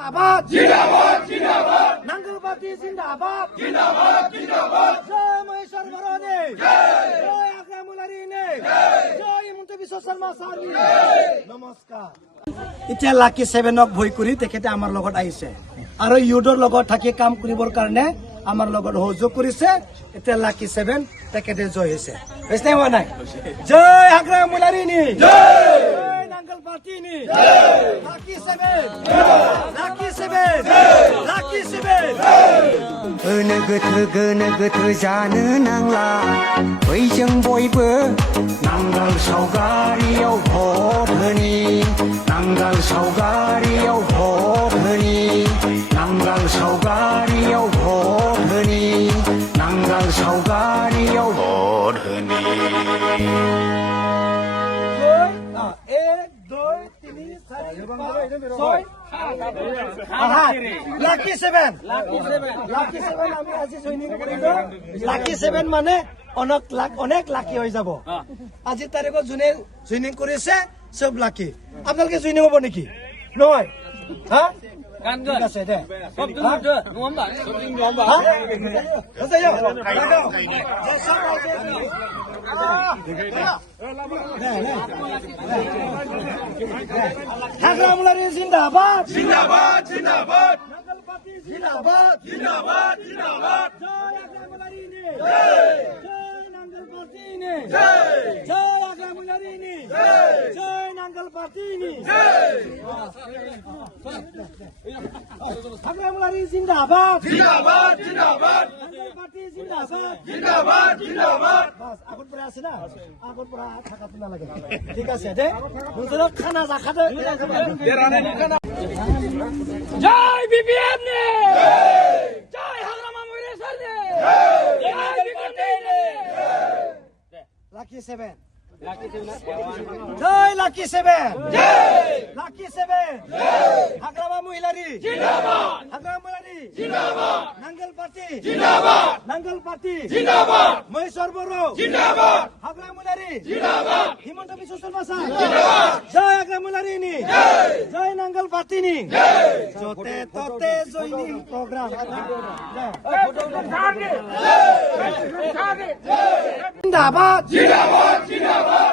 जिंदाबाद जिंदाबाद जिंदाबाद नांगल पार्टी जिंदाबाद जिंदाबाद जिंदाबाद जय महेश्वर बराने जय आग्रा मुलारीने जय हिमন্ত বিশ্ব শৰ্মা ছাৰনি নমস্কাৰ এতিয়া লাকি 7ক ভয় কৰি তেখেতে আমাৰ লগত আহিছে আৰু ইউডৰ লগত থাকি কাম কৰিবৰ কাৰণে আমাৰ লগত সহযোগ কৰিছে এতিয়া লাকি 7 তেখেতে জয় হৈছে হৈছে হোৱা নাই জয় আগ্ৰা মুলাৰীনি জয় নাংগল পাৰ্টিনি জয় লাকি 7 লাকি 7 लाकी 7 गोनो गोथो जानो नांला बैजों बयबो नांगाल सावगारियाव भट होनि नांगाल सावगारियाव भट होनि नांगाल सावगारियाव भट होनि नांगाल सावगारियाव भट होनि 1 2 3 4 5 লাকি 7 আমি আজি জইনিং কৰিলো লাকি 7 মানে অনেক লাকি হৈ যাব আজি তাৰিখত যোনে জইনিং কৰিছে সব লাকি আপোনালোকে জইনিং হ'ব নেকি নহয় হা গান ঠিক আছে দে সব নহবা आग्रा मुलारी जिंदाबाद जिंदाबाद जिंदाबाद नांगल पार्टी जिंदाबाद जिंदाबाद जिंदाबाद जय आग्रा मुलारी ने जय नांगल पार्टी ने जय आग्रा मुलारी ने जय नांगल पार्टी ने आग्रा मुलारी जिंदाबाद जिंदाबाद जिंदाबाद नांगल पार्टी जिंदाबाद जिंदाबाद जिंदाबाद बस আগত পৰা আছে না আগত পৰা থাকাটো না লাগে ঠিক আছে দে হুজুৰ খানা জাখাতে জয় বিপিএম নে জয় হাগ্রামা মহিলেশ্বর নে জয় বিপিএম নে লাকি 7 জয় লাকি 7 জয় লাকি 7 জয় হাগ্রামা মহিলারি জিন্দাবাদ হাগ্রামা মহিলারি জিন্দাবাদ নাঙ্গল পার্টি জিন্দাবাদ নাঙ্গল পার্টি জিন্দাবাদ মহেশ্বর বড়ো জিন্দাবাদ হাগ্রামা মহিলারি জিন্দাবাদ হিমন্ত বিশ্ব শর্মা স্যার জিন্দাবাদ জয় হাগ্রামা মহিলারি নি জয় নাঙ্গল পার্টি নি জতে ততে জয়নিং প্রোগ্রাম জিন্দাবাদ জিন্দাবাদ জিন্দাবাদ